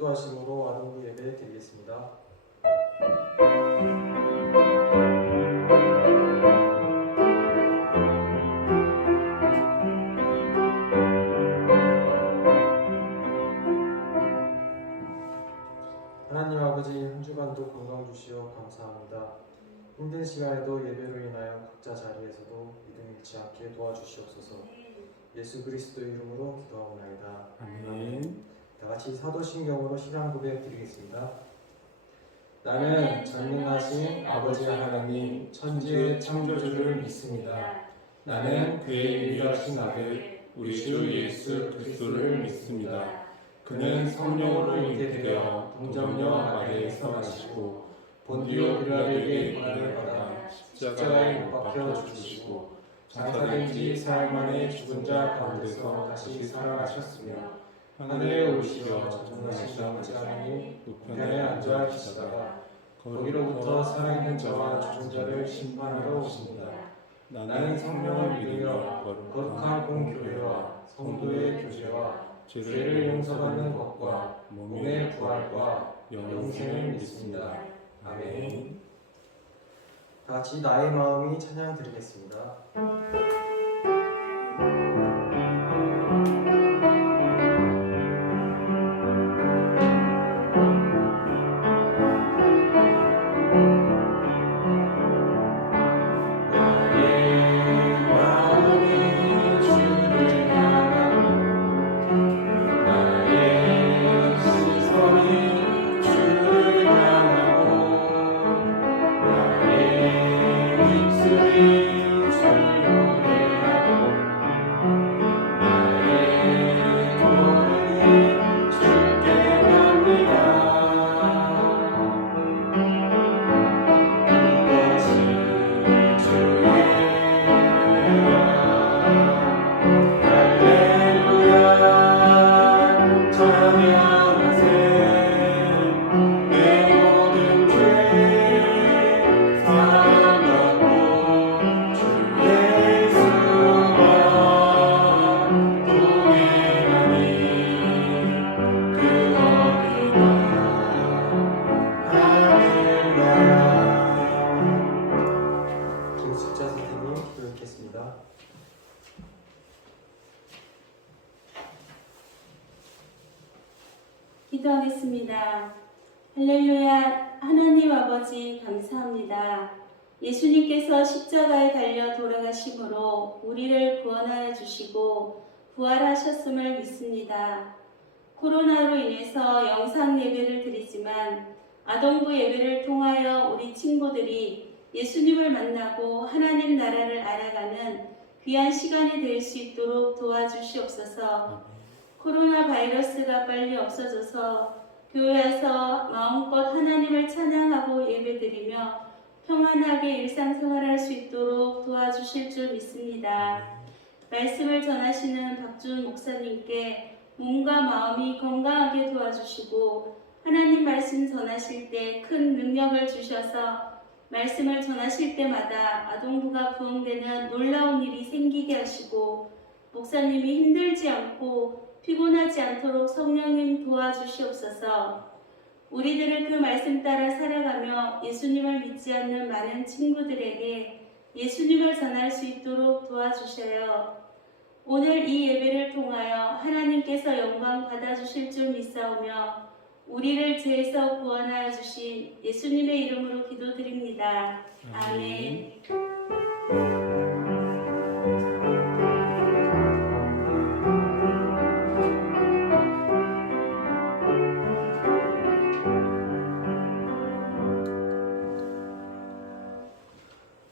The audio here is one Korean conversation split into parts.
축도하심으로 아동부 예배 드리겠습니다. 하나님 아버지, 한 주간도 건강 주시어 감사합니다. 힘든 시간에도 예배로 인하여 각자 자리에서도 믿음 잃지 않게 도와주시옵소서. 예수 그리스도 이름으로 기도하옵나이다. 아멘. 다 같이 사도신경으로 신앙 고백 드리겠습니다. 나는 전능하신 아버지 하나님 천지의 창조주를 믿습니다. 나는 그의 유일하신 아들 우리 주 예수 그리스도를 믿습니다. 그는 성령으로 잉태되어 동정녀 마리아에서 나시고 본디오 빌라도에게 고난을 받아 십자가에 못 박혀 죽으시고 장사된 지 사흘 만에 죽은 자 가운데서 다시 살아나셨으며 하늘에 오르시어 전능하신 아버지 하나님 우편에 앉아 계시다가 거기로부터 살아있는 자와 죽은 자를 심판하러 오십니다. 나는 성령을 믿으며 거룩한 공교회와 성도의 교제와 죄를 용서받는 것과 몸의 부활과 영생을 믿습니다. 아멘. 다 같이 나의 마음이 찬양 드리겠습니다. 김숙자 선생님 기도 읽겠습니다. 기도하겠습니다. 할렐루야. 하나님 아버지 감사합니다. 예수님께서 십자가에 달려 돌아가심으로 우리를 구원하여 주시고 부활하셨음을 믿습니다. 코로나로 인해서 영상 예배를 드리지만 아동부 예배를 통하여 우리 친구들이 예수님을 만나고 하나님 나라를 알아가는 귀한 시간이 될 수 있도록 도와주시옵소서. 코로나 바이러스가 빨리 없어져서 교회에서 마음껏 하나님을 찬양하고 예배드리며 평안하게 일상생활할 수 있도록 도와주실 줄 믿습니다. 말씀을 전하시는 박준 목사님께 몸과 마음이 건강하게 도와주시고 하나님 말씀 전하실 때 큰 능력을 주셔서 말씀을 전하실 때마다 아동부가 부흥되는 놀라운 일이 생기게 하시고 목사님이 힘들지 않고 피곤하지 않도록 성령님 도와주시옵소서. 우리들은 그 말씀 따라 살아가며 예수님을 믿지 않는 많은 친구들에게 예수님을 전할 수 있도록 도와주셔요. 오늘 이 예배를 통하여 하나님께서 영광 받아주실 줄 믿사오며 우리를 죄에서 구원하여 주신 예수님의 이름으로 기도드립니다. 아멘.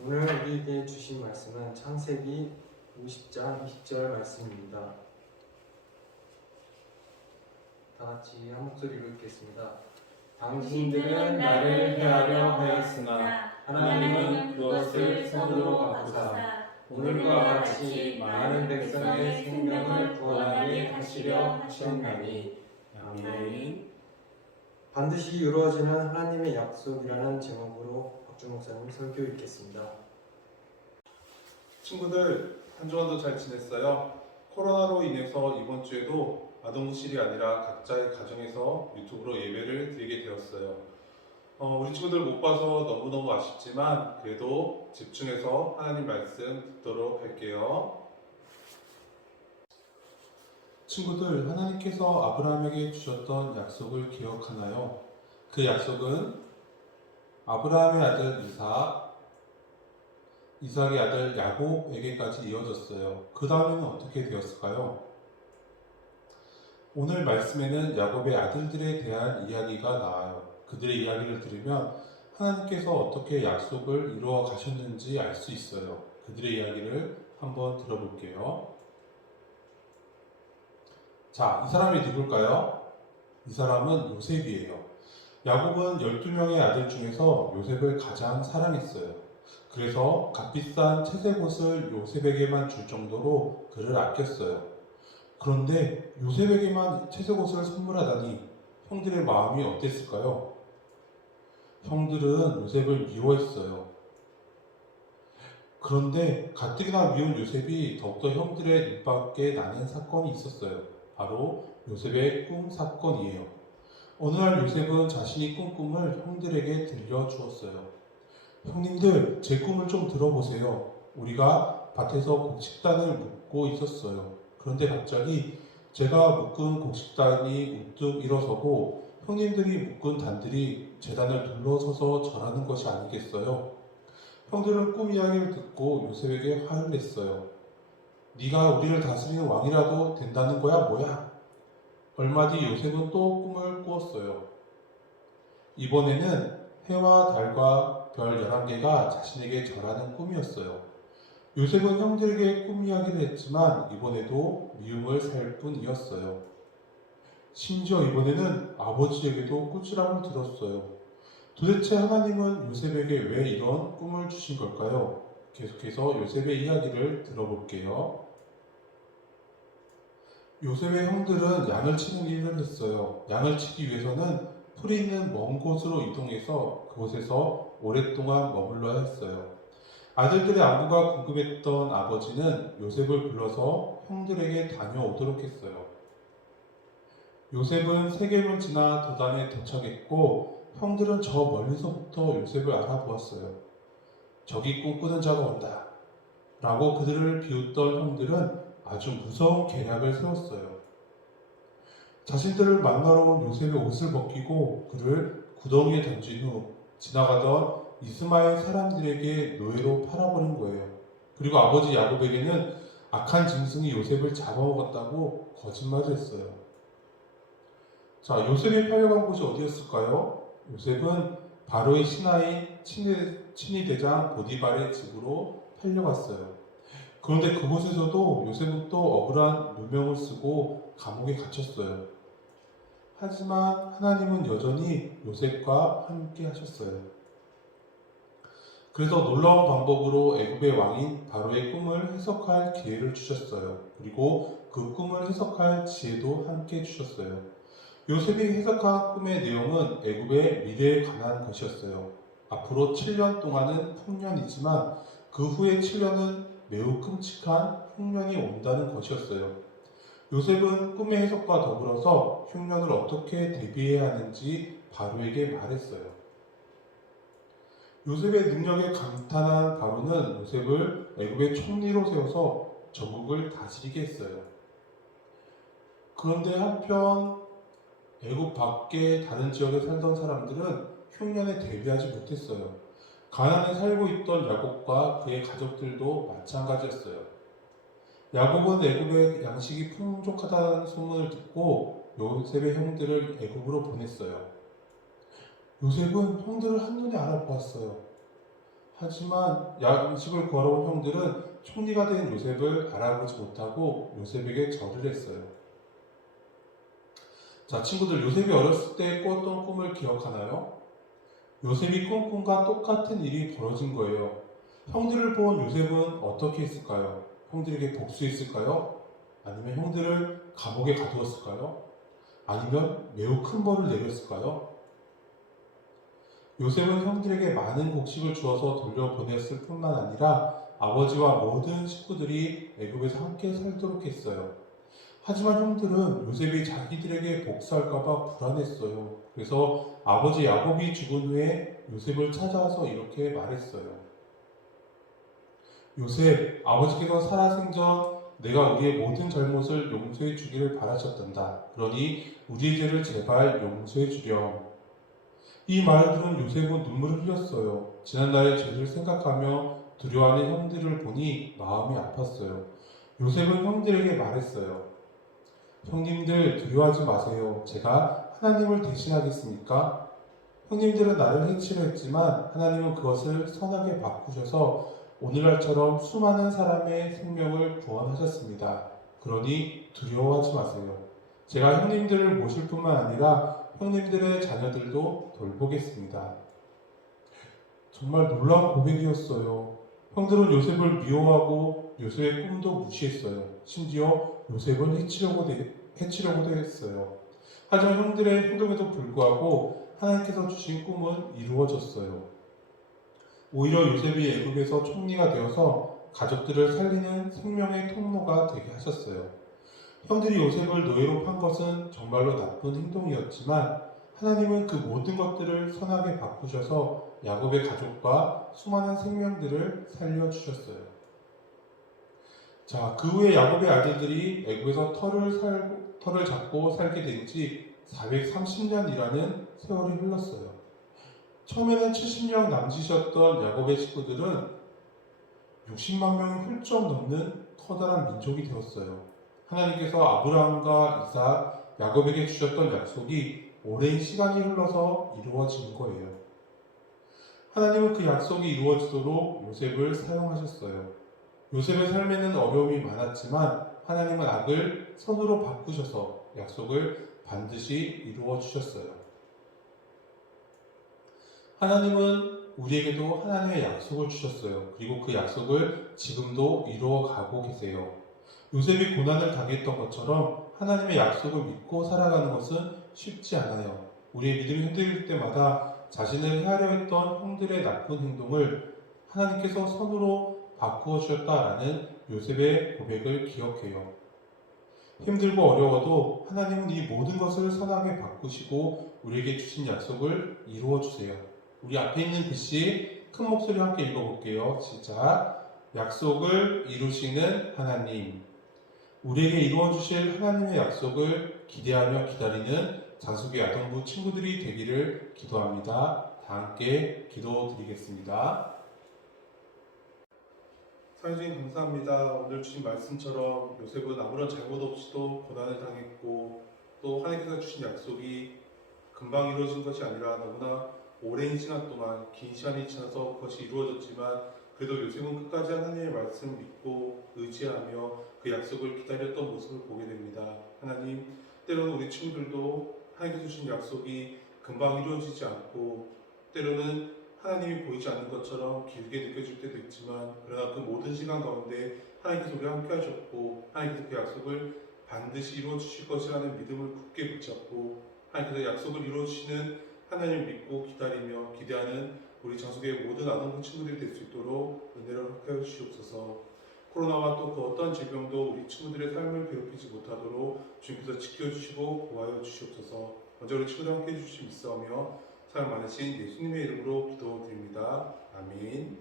오늘 우리에게 주신 말씀은 창세기 50장 20절 말씀입니다. 다 같이 한 목소리로 읽겠습니다. 당신들은 나를 해하려 하였으나 하나님은 그것을 선으로 바꾸사 오늘과 같이 많은 백성의 생명을 구원하게 하시려 하셨나니. 아멘. 반드시 이루어지는 하나님의 약속이라는 제목으로 박준 목사님 설교 읽겠습니다. 친구들 한 주간도 잘 지냈어요? 코로나로 인해서 이번 주에도 아동실이 아니라 각자의 가정에서 유튜브로 예배를 드리게 되었어요. 우리 친구들 못 봐서 너무너무 아쉽지만 그래도 집중해서 하나님 말씀 듣도록 할게요. 친구들, 하나님께서 아브라함에게 주셨던 약속을 기억하나요? 그 약속은 아브라함의 아들 이삭의 아들 야곱에게까지 이어졌어요. 그 다음에는 어떻게 되었을까요? 오늘 말씀에는 야곱의 아들들에 대한 이야기가 나와요. 그들의 이야기를 들으면 하나님께서 어떻게 약속을 이루어 가셨는지 알 수 있어요. 그들의 이야기를 한번 들어볼게요. 자, 이 사람이 누굴까요? 이 사람은 요셉이에요. 야곱은 12명의 아들 중에서 요셉을 가장 사랑했어요. 그래서 값비싼 채색 옷을 요셉에게만 줄 정도로 그를 아꼈어요. 그런데 요셉에게만 채색 옷을 선물하다니 형들의 마음이 어땠을까요? 형들은 요셉을 미워했어요. 그런데 가뜩이나 미운 요셉이 더욱더 형들의 눈밖에 나는 사건이 있었어요. 바로 요셉의 꿈 사건이에요. 어느 날 요셉은 자신이 꾼 꿈을 형들에게 들려주었어요. 형님들, 제 꿈을 좀 들어보세요. 우리가 밭에서 곡식단을 묶고 있었어요. 그런데 갑자기 제가 묶은 곡식단이 우뚝 일어서고 형님들이 묶은 단들이 재단을 둘러서서 절하는 것이 아니겠어요? 형들은 꿈 이야기를 듣고 요셉에게 화를 냈어요. 네가 우리를 다스리는 왕이라도 된다는 거야 뭐야? 얼마 뒤 요셉은 또 꿈을 꾸었어요. 이번에는 해와 달과 별 11개가 자신에게 절하는 꿈이었어요. 요셉은 형들에게 꿈 이야기를 했지만 이번에도 미움을 살 뿐이었어요. 심지어 이번에는 아버지에게도 꾸지람을 들었어요. 도대체 하나님은 요셉에게 왜 이런 꿈을 주신 걸까요? 계속해서 요셉의 이야기를 들어볼게요. 요셉의 형들은 양을 치는 일을 했어요. 양을 치기 위해서는 풀이 있는 먼 곳으로 이동해서 그곳에서 오랫동안 머물러야 했어요. 아들들의 안부가 궁금했던 아버지는 요셉을 불러서 형들에게 다녀오도록 했어요. 요셉은 세겜을 지나 도단에 도착했고 형들은 저 멀리서부터 요셉을 알아보았어요. 저기 꿈꾸는 자가 온다 라고 그들을 비웃던 형들은 아주 무서운 계략을 세웠어요. 자신들을 만나러 온 요셉의 옷을 벗기고 그를 구덩이에 던진 후 지나가던 이스마엘 사람들에게 노예로 팔아버린 거예요. 그리고 아버지 야곱에게는 악한 짐승이 요셉을 잡아먹었다고 거짓말을 했어요. 자, 요셉이 팔려간 곳이 어디였을까요? 요셉은 바로의 신하인 친위대장 보디발의 집으로 팔려갔어요. 그런데 그곳에서도 요셉은 또 억울한 누명을 쓰고 감옥에 갇혔어요. 하지만 하나님은 여전히 요셉과 함께 하셨어요. 그래서 놀라운 방법으로 애굽의 왕인 바로의 꿈을 해석할 기회를 주셨어요. 그리고 그 꿈을 해석할 지혜도 함께 주셨어요. 요셉이 해석한 꿈의 내용은 애굽의 미래에 관한 것이었어요. 앞으로 7년 동안은 풍년이지만 그 후에 7년은 매우 끔찍한 흉년이 온다는 것이었어요. 요셉은 꿈의 해석과 더불어서 흉년을 어떻게 대비해야 하는지 바로에게 말했어요. 요셉의 능력에 감탄한 바로는 요셉을 애굽의 총리로 세워서 전국을 다스리게 했어요. 그런데 한편 애굽 밖의 다른 지역에 살던 사람들은 흉년에 대비하지 못했어요. 가나안에 살고 있던 야곱과 그의 가족들도 마찬가지였어요. 야곱은 애굽의 양식이 풍족하다는 소문을 듣고 요셉의 형들을 애굽으로 보냈어요. 요셉은 형들을 한눈에 알아보았어요. 하지만 양식을 구하러 온 형들은 총리가 된 요셉을 알아보지 못하고 요셉에게 절을 했어요. 자, 친구들, 요셉이 어렸을 때 꾸었던 꿈을 기억하나요? 요셉이 꾼 꿈과 똑같은 일이 벌어진 거예요. 형들을 본 요셉은 어떻게 했을까요? 형들에게 복수했을까요? 아니면 형들을 감옥에 가두었을까요? 아니면 매우 큰 벌을 내렸을까요? 요셉은 형들에게 많은 곡식을 주어서 돌려보냈을 뿐만 아니라 아버지와 모든 식구들이 애굽에서 함께 살도록 했어요. 하지만 형들은 요셉이 자기들에게 복수할까봐 불안했어요. 그래서 아버지 야곱이 죽은 후에 요셉을 찾아와서 이렇게 말했어요. 요셉, 아버지께서 살아생전 내가 우리의 모든 잘못을 용서해 주기를 바라셨단다. 그러니 우리의 죄를 제발 용서해 주렴. 이 말을 들은 요셉은 눈물을 흘렸어요. 지난날의 죄를 생각하며 두려워하는 형들을 보니 마음이 아팠어요. 요셉은 형들에게 말했어요. 형님들 두려워하지 마세요. 제가 하나님을 대신하겠습니까? 형님들은 나를 해치려 했지만 하나님은 그것을 선하게 바꾸셔서 오늘날처럼 수많은 사람의 생명을 구원하셨습니다. 그러니 두려워하지 마세요. 제가 형님들을 모실 뿐만 아니라 형님들의 자녀들도 돌보겠습니다. 정말 놀라운 고백이었어요. 형들은 요셉을 미워하고 요셉의 꿈도 무시했어요. 심지어 요셉을 해치려고도 했어요. 하지만 형들의 행동에도 불구하고 하나님께서 주신 꿈은 이루어졌어요. 오히려 요셉이 애굽에서 총리가 되어서 가족들을 살리는 생명의 통로가 되게 하셨어요. 형들이 요셉을 노예로 판 것은 정말로 나쁜 행동이었지만 하나님은 그 모든 것들을 선하게 바꾸셔서 야곱의 가족과 수많은 생명들을 살려주셨어요. 자, 그 후에 야곱의 아들들이 애굽에서 터를 잡고 살게 된 지 430년이라는 세월이 흘렀어요. 처음에는 70명 남짓이었던 야곱의 식구들은 60만 명이 훌쩍 넘는 커다란 민족이 되었어요. 하나님께서 아브라함과 이삭, 야곱에게 주셨던 약속이 오랜 시간이 흘러서 이루어진 거예요. 하나님은 그 약속이 이루어지도록 요셉을 사용하셨어요. 요셉의 삶에는 어려움이 많았지만 하나님은 악을 선으로 바꾸셔서 약속을 반드시 이루어 주셨어요. 하나님은 우리에게도 하나님의 약속을 주셨어요. 그리고 그 약속을 지금도 이루어 가고 계세요. 요셉이 고난을 당했던 것처럼 하나님의 약속을 믿고 살아가는 것은 쉽지 않아요. 우리의 믿음이 흔들릴 때마다 자신을 헤아려 했던 형들의 나쁜 행동을 하나님께서 선으로 바꾸어 주셨다라는 요셉의 고백을 기억해요. 힘들고 어려워도 하나님은 이 모든 것을 선하게 바꾸시고 우리에게 주신 약속을 이루어 주세요. 우리 앞에 있는 글씨 큰 목소리로 함께 읽어볼게요. 시작. 약속을 이루시는 하나님. 우리에게 이루어 주실 하나님의 약속을 기대하며 기다리는 장수교 아동부 친구들이 되기를 기도합니다. 다 함께 기도드리겠습니다. 사유주님 감사합니다. 오늘 주신 말씀처럼 요셉은 아무런 잘못 없이도 고난을 당했고 또 하나님께서 주신 약속이 금방 이루어진 것이 아니라 너무나 오랜 시간 동안 긴 시간이 지나서 그것이 이루어졌지만 그래도 요셉은 끝까지 하나님의 말씀을 믿고 의지하며 그 약속을 기다렸던 모습을 보게 됩니다. 하나님, 때로는 우리 친구들도 하나님께서 주신 약속이 금방 이루어지지 않고 때로는 하나님이 보이지 않는 것처럼 길게 느껴질 때도 있지만 그러나 그 모든 시간 가운데 하나님께서 우리와 함께 하셨고 하나님께서 그 약속을 반드시 이루어 주실 것이라는 믿음을 굳게 붙잡고 하나님께서 약속을 이루어 주시는 하나님을 믿고 기다리며 기대하는 우리 장수교의 모든 아동부 친구들이 될 수 있도록 은혜를 허락하여 주시옵소서. 코로나와 또 그 어떤 질병도 우리 친구들의 삶을 괴롭히지 못하도록 주님께서 지켜주시고 보호하여 주시옵소서. 먼저 우리 친구들 함께 해주시 믿사오며 사랑 많으신 예수님의 이름으로 기도드립니다. 아멘.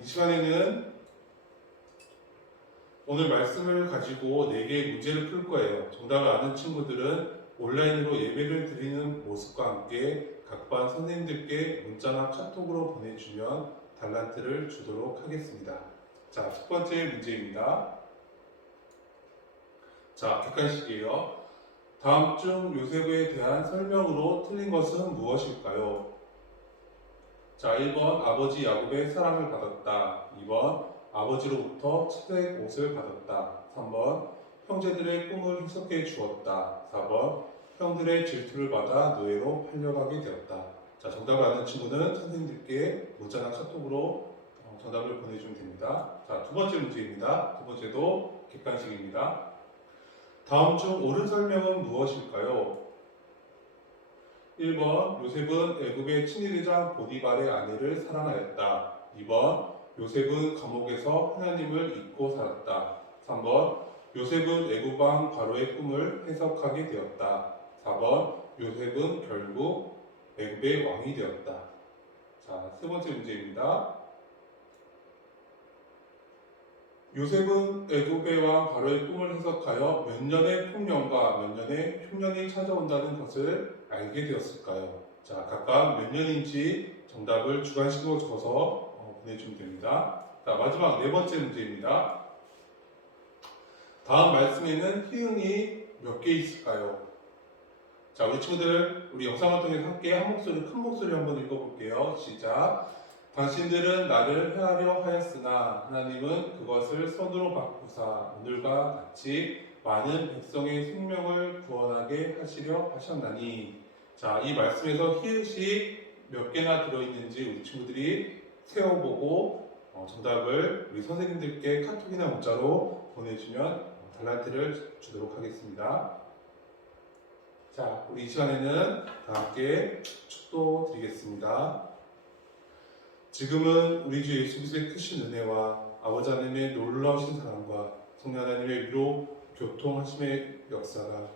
이 시간에는 오늘 말씀을 가지고 4개의 문제를 풀 거예요. 정답을 아는 친구들은 온라인으로 예배를 드리는 모습과 함께 각 반 선생님들께 문자나 카톡으로 보내주면 달란트를 주도록 하겠습니다. 자, 첫 번째 문제입니다. 자, 객관식이에요. 다음 중 요셉에 대한 설명으로 틀린 것은 무엇일까요? 자, 1번 아버지 야곱의 사랑을 받았다. 2번 아버지로부터 칠색 옷을 받았다. 3번 형제들의 꿈을 해석해 주었다. 4번 형들의 질투를 받아 노예로 팔려가게 되었다. 자, 정답을 아는 친구는 선생님들께 문자나 카톡으로 정답을 보내주면 됩니다. 자, 두 번째 문제입니다. 두 번째도 객관식입니다. 다음 중 옳은 설명은 무엇일까요? 1번 요셉은 애굽의 친위대장 보디발의 아내를 사랑하였다. 2번 요셉은 감옥에서 하나님을 잊고 살았다. 3번 요셉은 애굽 왕 바로의 꿈을 해석하게 되었다. 4번 요셉은 결국 애굽의 왕이 되었다. 자, 세 번째 문제입니다. 요셉은 애굽의 왕 바로의 꿈을 해석하여 몇 년의 풍년과 몇 년의 흉년이 찾아온다는 것을 알게 되었을까요? 자, 각각 몇 년인지 정답을 주관식으로 적어서 보내주면 됩니다. 자, 마지막 네 번째 문제입니다. 다음 말씀에는 희응이 몇 개 있을까요? 자, 우리 친구들, 우리 영상을 통해 함께 한 목소리, 큰 목소리 한번 읽어볼게요. 시작. 당신들은 나를 해하려 하였으나 하나님은 그것을 선으로 바꾸사 오늘과 같이 많은 백성의 생명을 구원하게 하시려 하셨나니. 자, 이 말씀에서 히읗이 몇 개나 들어있는지 우리 친구들이 세어보고 정답을 우리 선생님들께 카톡이나 문자로 보내주면 달란트를 주도록 하겠습니다. 자, 우리 이 시간에는 다 함께 축도 드리겠습니다. 지금은 우리 주 예수 그리스도의 크신 은혜와 아버지 하나님의 놀라우신 사랑과 성령 하나님의 위로 교통하심의 역사가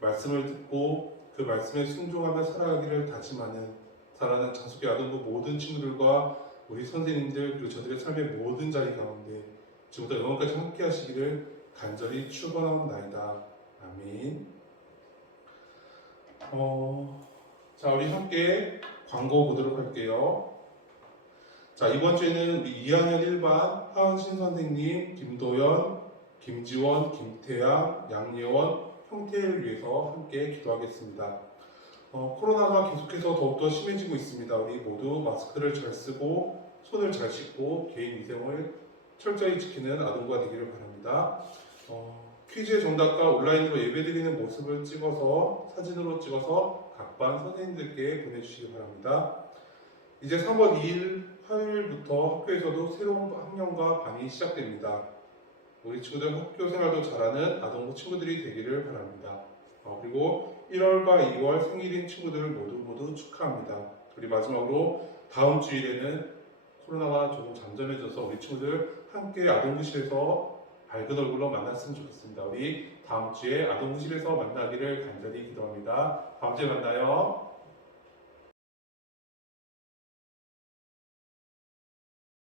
말씀을 듣고 그 말씀에 순종하며 살아가기를 다짐하는 사랑하는 장숙기 아동부 모든 친구들과 우리 선생님들 그리고 저들의 삶의 모든 자리 가운데 지금부터 영원까지 함께 하시기를 간절히 축원하옵나이다. 아멘. 자, 우리 함께 광고 보도록 할게요. 자, 이번 주에는 우리 2학년 1반 하은신 선생님, 김도연, 김지원, 김태양, 양예원, 형태를 위해서 함께 기도하겠습니다. 코로나가 계속해서 더욱더 심해지고 있습니다. 우리 모두 마스크를 잘 쓰고 손을 잘 씻고 개인 위생을 철저히 지키는 아동과 되기를 바랍니다. 퀴즈의 정답과 온라인으로 예배드리는 모습을 찍어서 사진으로 찍어서 각 반 선생님들께 보내주시기 바랍니다. 이제 3월 2일 화요일부터 학교에서도 새로운 학년과 반이 시작됩니다. 우리 친구들 학교 생활도 잘하는 아동부 친구들이 되기를 바랍니다. 그리고 1월과 2월 생일인 친구들 모두 축하합니다. 그리고 마지막으로 다음 주일에는 코로나가 조금 잠잠해져서 우리 친구들 함께 아동부실에서 밝은 얼굴로 만났으면 좋겠습니다. 우리 다음 주에 아동부실에서 만나기를 간절히 기도합니다. 다음 주에 만나요.